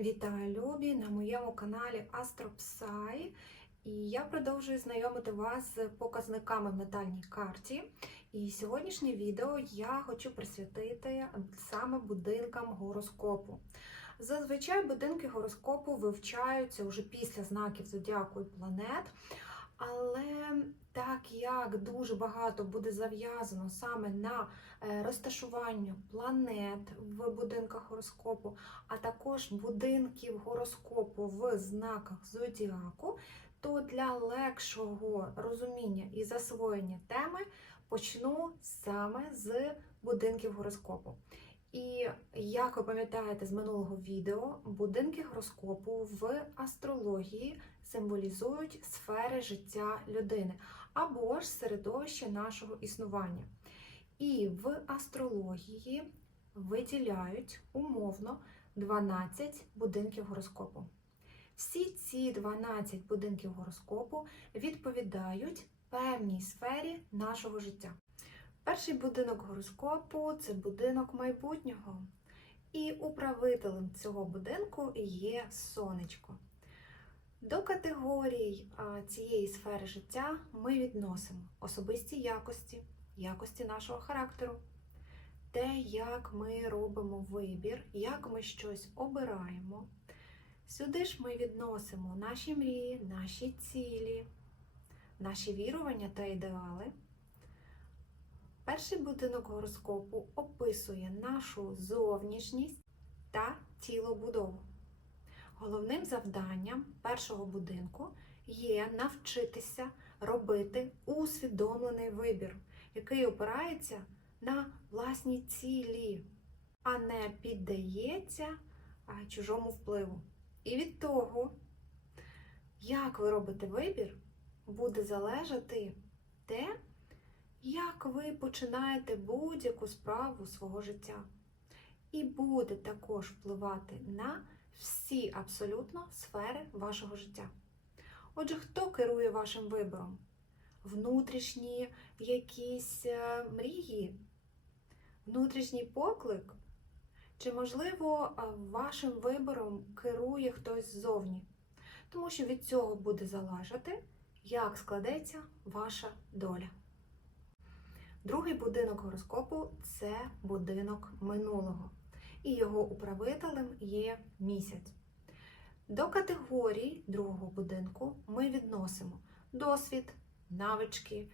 Вітаю, любі! На моєму каналі Астропсай. І я продовжую знайомити вас з показниками в натальній карті. І сьогоднішнє відео я хочу присвятити саме будинкам гороскопу. Зазвичай будинки гороскопу вивчаються вже після знаків зодіаку і планет. Але так як дуже багато буде зав'язано саме на е, розташуванню планет в будинках гороскопу, а також будинків гороскопу в знаках зодіаку, то для легшого розуміння і засвоєння теми почну саме з будинків гороскопу. І як ви пам'ятаєте з минулого відео, будинки гороскопу в астрології символізують сфери життя людини або ж середовище нашого існування. І в астрології виділяють умовно 12 будинків гороскопу. Всі ці 12 будинків гороскопу відповідають певній сфері нашого життя. Перший будинок гороскопу це будинок майбутнього. І управителем цього будинку є сонечко. До категорій цієї сфери життя ми відносимо особисті якості, якості нашого характеру, те, як ми робимо вибір, як ми щось обираємо. Сюди ж ми відносимо наші мрії, наші цілі, наші вірування та ідеали. Перший будинок гороскопу описує нашу зовнішність та тілобудову. Головним завданням першого будинку є навчитися робити усвідомлений вибір, який опирається на власні цілі, а не піддається чужому впливу. І від того, як ви робите вибір, буде залежати те, як ви починаєте будь-яку справу свого життя. І буде також впливати на всі абсолютно сфери вашого життя. Отже, хто керує вашим вибором? Внутрішні якісь е, мрії, внутрішній поклик? Чи, можливо, е, вашим вибором керує хтось ззовні? Тому що від цього буде залежати, як складеться ваша доля. Другий будинок гороскопу це будинок минулого і його управителем є місяць. До категорій другого будинку ми відносимо досвід, навички,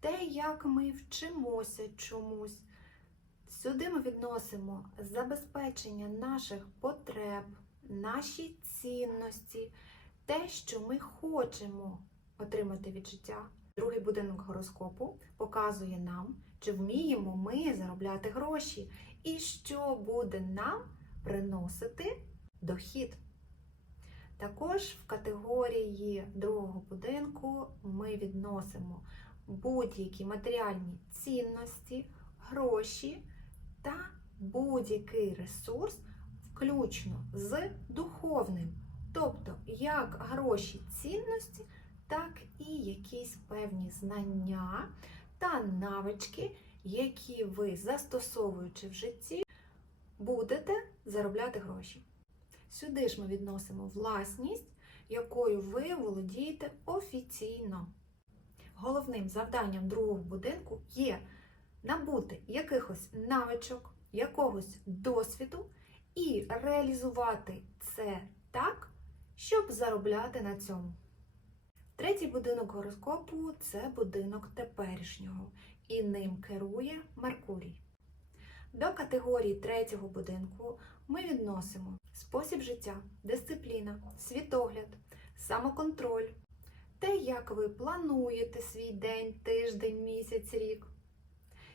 те, як ми вчимося чомусь. Сюди ми відносимо забезпечення наших потреб, наші цінності, те, що ми хочемо отримати від життя. Другий будинок гороскопу показує нам, чи вміємо ми заробляти гроші і що буде нам приносити дохід. Також в категорії другого будинку ми відносимо будь-які матеріальні цінності, гроші та будь-який ресурс, включно з духовним. Тобто, як гроші цінності, так і якісь певні знання та навички, які ви, застосовуючи в житті, будете заробляти гроші. Сюди ж ми відносимо власність, якою ви володієте офіційно. Головним завданням другого будинку є набути якихось навичок, якогось досвіду і реалізувати це так, щоб заробляти на цьому. Третій будинок гороскопу це будинок теперішнього, і ним керує Меркурій. До категорії третього будинку ми відносимо спосіб життя, дисципліна, світогляд, самоконтроль, те, як ви плануєте свій день, тиждень, місяць, рік.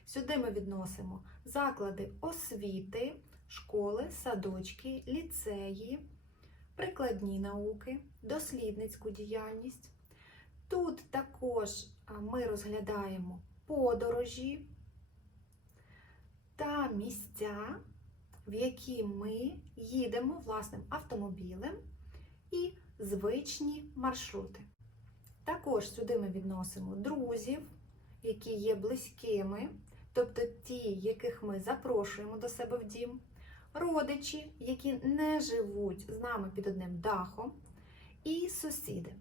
Сюди ми відносимо заклади освіти, школи, садочки, ліцеї, прикладні науки, дослідницьку діяльність. Тут також ми розглядаємо подорожі та місця, в які ми їдемо власним автомобілем і звичні маршрути. Також сюди ми відносимо друзів, які є близькими, тобто ті, яких ми запрошуємо до себе в дім, родичі, які не живуть з нами під одним дахом, і сусіди.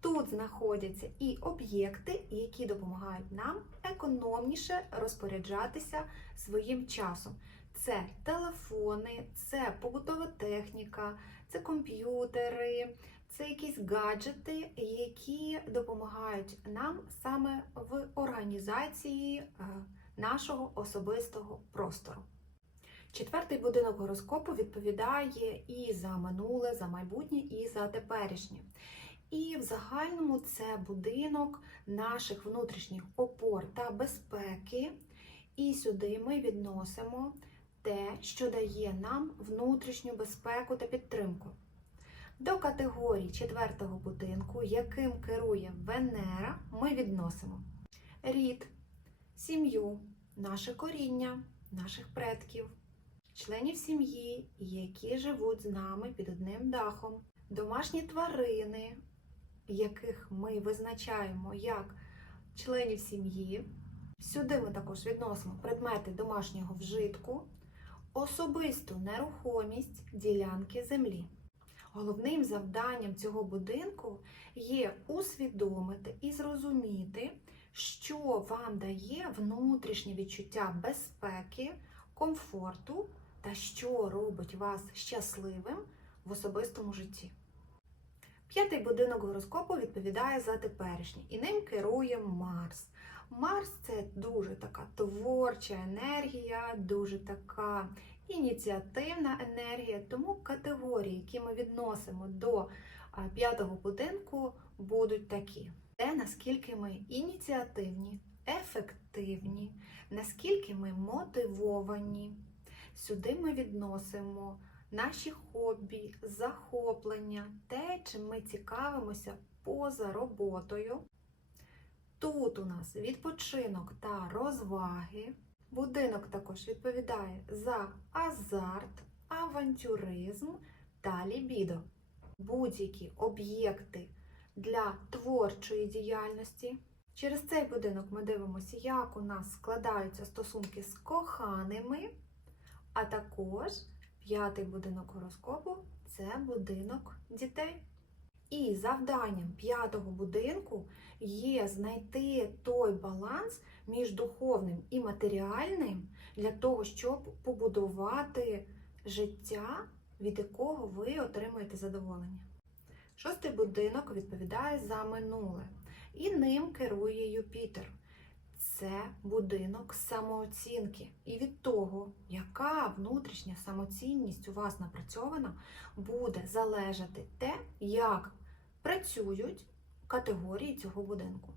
Тут знаходяться і об'єкти, які допомагають нам економніше розпоряджатися своїм часом. Це телефони, це побутова техніка, це комп'ютери, це якісь гаджети, які допомагають нам саме в організації е, нашого особистого простору. Четвертий будинок гороскопу відповідає і за минуле, за майбутнє, і за теперішнє. І в загальному це будинок наших внутрішніх опор та безпеки. І сюди ми відносимо те, що дає нам внутрішню безпеку та підтримку. До категорії четвертого будинку, яким керує Венера, ми відносимо рід, сім'ю, наше коріння, наших предків, членів сім'ї, які живуть з нами під одним дахом, домашні тварини, яких ми визначаємо як членів сім'ї. Сюди ми також відносимо предмети домашнього вжитку, особисту нерухомість ділянки землі. Головним завданням цього будинку є усвідомити і зрозуміти, що вам дає внутрішнє відчуття безпеки, комфорту та що робить вас щасливим в особистому житті. П'ятий будинок гороскопу відповідає за теперішній, і ним керує Марс. Марс це дуже така творча енергія, дуже така ініціативна енергія, тому категорії, які ми відносимо до п'ятого будинку, будуть такі: те, наскільки ми ініціативні, ефективні, наскільки ми мотивовані. Сюди ми відносимо наші хобі, захоплення, те, чим ми цікавимося поза роботою. Тут у нас відпочинок та розваги. Будинок також відповідає за азарт, авантюризм та лібідо. Будь-які об'єкти для творчої діяльності. Через цей будинок ми дивимося, як у нас складаються стосунки з коханими, а також п'ятий будинок гороскопу це будинок дітей. І завданням п'ятого будинку є знайти той баланс між духовним і матеріальним для того, щоб побудувати життя, від якого ви отримуєте задоволення. Шостий будинок відповідає за минуле, і ним керує Юпітер. Це будинок самооцінки. І від того, яка внутрішня самоцінність у вас напрацьована, буде залежати те, як працюють категорії цього будинку.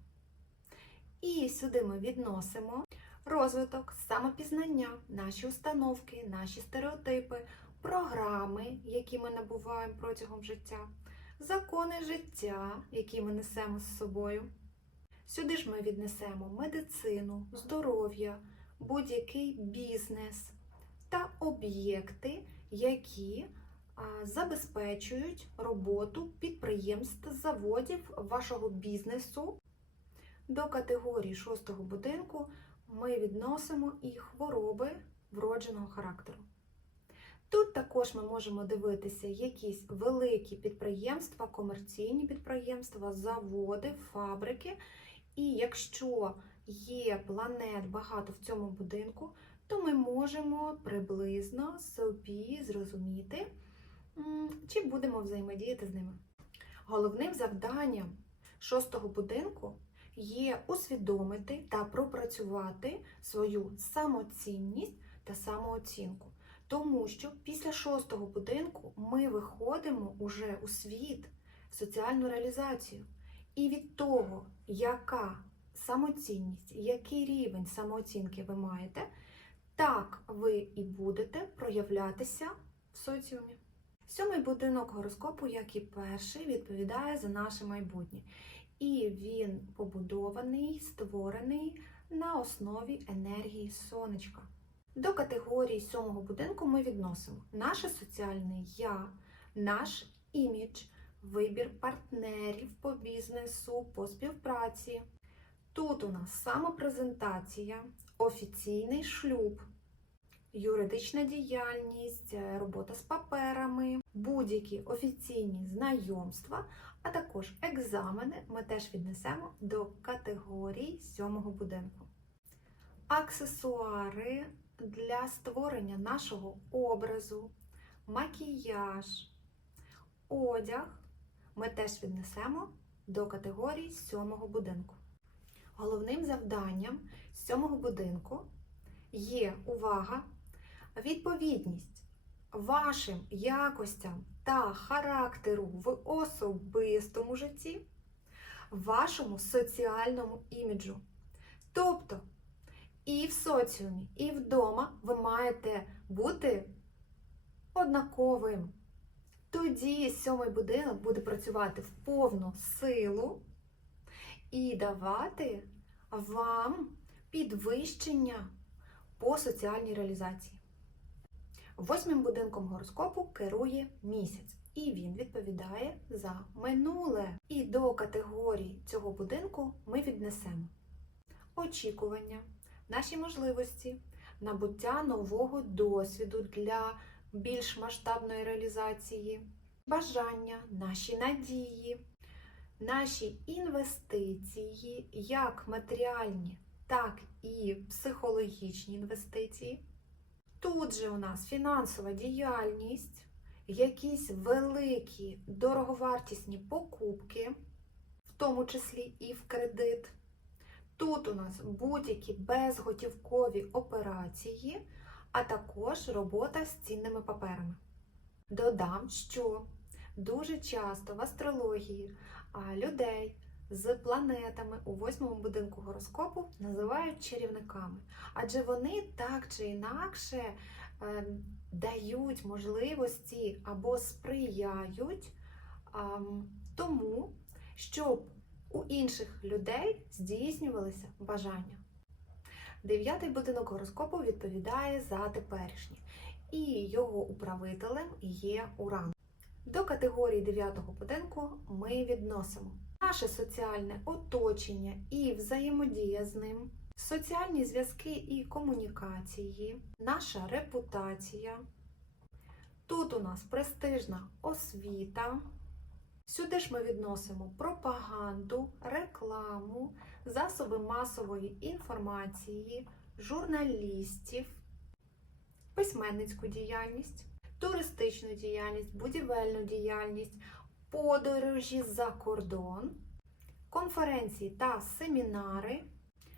І сюди ми відносимо розвиток, самопізнання, наші установки, наші стереотипи, програми, які ми набуваємо протягом життя, закони життя, які ми несемо з собою. Сюди ж ми віднесемо медицину, здоров'я, будь-який бізнес та об'єкти, які забезпечують роботу підприємств, заводів вашого бізнесу. До категорії шостого будинку ми відносимо і хвороби вродженого характеру. Тут також ми можемо дивитися якісь великі підприємства, комерційні підприємства, заводи, фабрики. І якщо є планет багато в цьому будинку, то ми можемо приблизно собі зрозуміти, чи будемо взаємодіяти з ними. Головним завданням шостого будинку є усвідомити та пропрацювати свою самоцінність та самооцінку. Тому що після шостого будинку ми виходимо уже у світ, в соціальну реалізацію. І від того, яка самоцінність, який рівень самооцінки ви маєте, так ви і будете проявлятися в соціумі. Сьомий будинок гороскопу, як і перший, відповідає за наше майбутнє. І він побудований, створений на основі енергії сонечка. До категорії сьомого будинку ми відносимо наше соціальне я, наш імідж, вибір партнерів по бізнесу, по співпраці. Тут у нас самопрезентація, офіційний шлюб, юридична діяльність, е, робота з паперами, будь-які офіційні знайомства, а також екзамени ми теж віднесемо до категорії сьомого будинку. Аксесуари для створення нашого образу, макіяж, одяг ми теж віднесемо до категорії сьомого будинку. Головним завданням сьомого будинку є увага, відповідність вашим якостям та характеру в особистому житті, вашому соціальному іміджу. Тобто і в соціумі, і вдома ви маєте бути однаковим. Тоді сьомий будинок буде працювати в повну силу і давати вам підвищення по соціальній реалізації. Восьмим будинком гороскопу керує місяць, і він відповідає за минуле. І до категорії цього будинку ми віднесемо очікування, наші можливості, набуття нового досвіду для більш масштабної реалізації, бажання, наші надії, наші інвестиції, як матеріальні, так і психологічні інвестиції. Тут же у нас фінансова діяльність, якісь великі дороговартісні покупки, в тому числі і в кредит. Тут у нас будь-які безготівкові операції, а також робота з цінними паперами. Додам, що дуже часто в астрології людей з планетами у восьмому будинку гороскопу називають чарівниками, адже вони так чи інакше е, дають можливості або сприяють тому, щоб у інших людей здійснювалися бажання. Дев'ятий будинок гороскопу відповідає за теперішнє, і його управителем є Уран. До категорії дев'ятого будинку ми відносимо наше соціальне оточення і взаємодія з ним, соціальні зв'язки і комунікації, наша репутація. Тут у нас престижна освіта. Сюди ж ми відносимо пропаганду, рекламу, засоби масової інформації, журналістів, письменницьку діяльність, туристичну діяльність, будівельну діяльність, подорожі за кордон, конференції та семінари,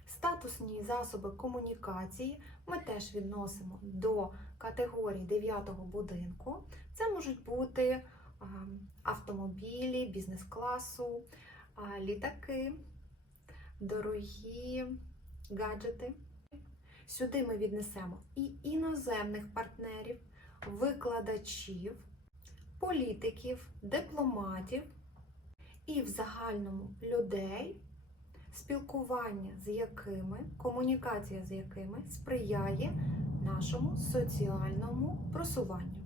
статусні засоби комунікації ми теж відносимо до категорії 9 будинку. Це можуть бути автомобілі, бізнес-класу, літаки, дорогі гаджети. Сюди ми віднесемо і іноземних партнерів, викладачів, політиків, дипломатів і в загальному людей, спілкування з якими, комунікація з якими сприяє нашому соціальному просуванню.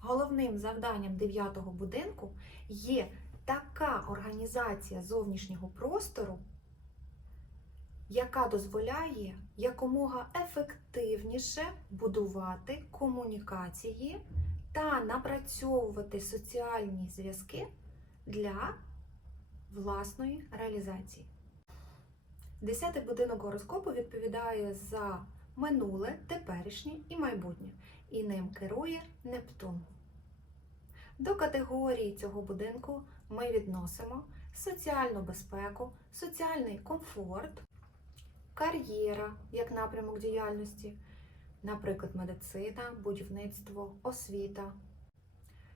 Головним завданням дев'ятого будинку є така організація зовнішнього простору, яка дозволяє якомога ефективніше будувати комунікації та напрацьовувати соціальні зв'язки для власної реалізації. Десятий будинок гороскопу відповідає за минуле, теперішнє і майбутнє, і ним керує Нептун. До категорії цього будинку ми відносимо соціальну безпеку, соціальний комфорт, кар'єра як напрямок діяльності, наприклад, медицина, будівництво, освіта.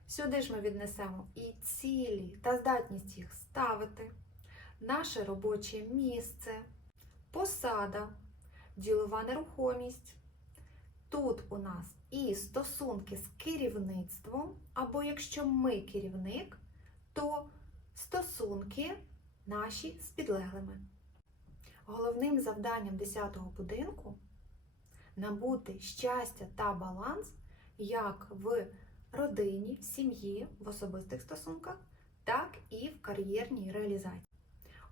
Сюди ж ми віднесемо і цілі та здатність їх ставити, наше робоче місце, посада, ділова нерухомість. Тут у нас і стосунки з керівництвом, або якщо ми керівник, то стосунки наші з підлеглими. Головним завданням 10-го будинку набути щастя та баланс як в родині, в сім'ї, в особистих стосунках, так і в кар'єрній реалізації.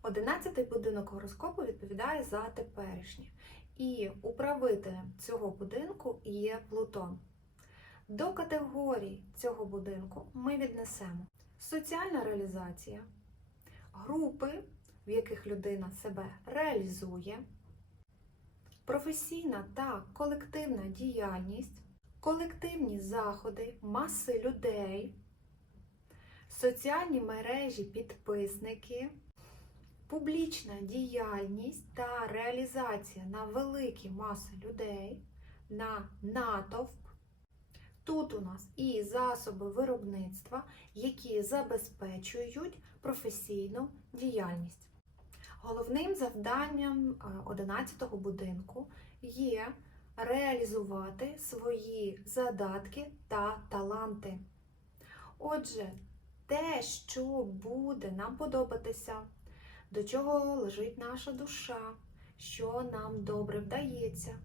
Одинадцятий будинок гороскопу відповідає за теперішнє. І управителем цього будинку є Плутон. До категорій цього будинку ми віднесемо соціальна реалізація, групи, в яких людина себе реалізує, професійна та колективна діяльність, колективні заходи, маси людей, соціальні мережі, підписники, публічна діяльність та реалізація на великі маси людей, на натовп. Тут у нас і засоби виробництва, які забезпечують професійну діяльність. Головним завданням 11-го будинку є реалізувати свої задатки та таланти. Отже, те, що буде нам подобатися, до чого лежить наша душа, що нам добре вдається.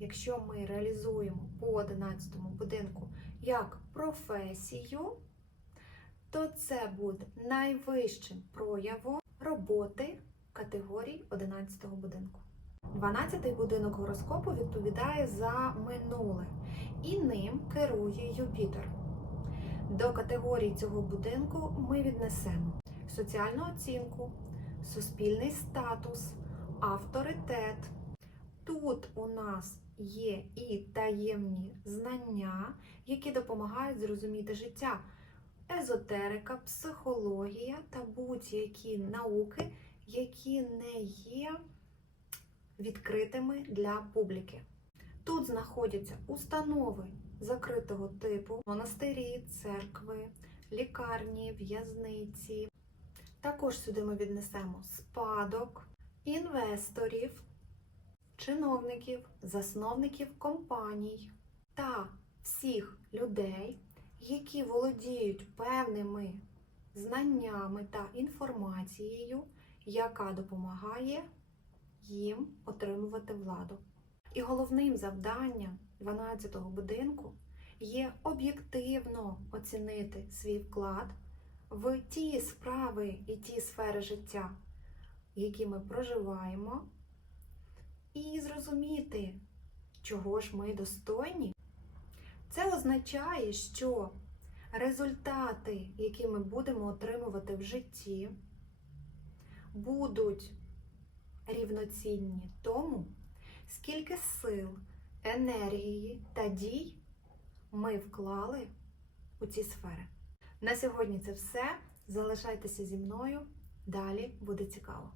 Якщо ми реалізуємо по 11 будинку як професію, то це буде найвищим проявом роботи категорій 11 будинку. 12 будинок гороскопу відповідає за минуле, і ним керує Юпітер. До категорій цього будинку ми віднесемо соціальну оцінку, суспільний статус, авторитет. Тут у нас є і таємні знання, які допомагають зрозуміти життя, езотерика, психологія та будь-які науки, які не є відкритими для публіки. Тут знаходяться установи закритого типу, монастирі, церкви, лікарні, в'язниці. Також сюди ми віднесемо спадок, інвесторів, чиновників, засновників компаній та всіх людей, які володіють певними знаннями та інформацією, яка допомагає їм отримувати владу. І головним завданням 12-го будинку є об'єктивно оцінити свій вклад в ті справи і ті сфери життя, які ми проживаємо, і зрозуміти, чого ж ми достойні. Це означає, що результати, які ми будемо отримувати в житті, будуть рівноцінні тому, скільки сил, енергії та дій ми вклали у ці сфери. На сьогодні це все. Залишайтеся зі мною, далі буде цікаво.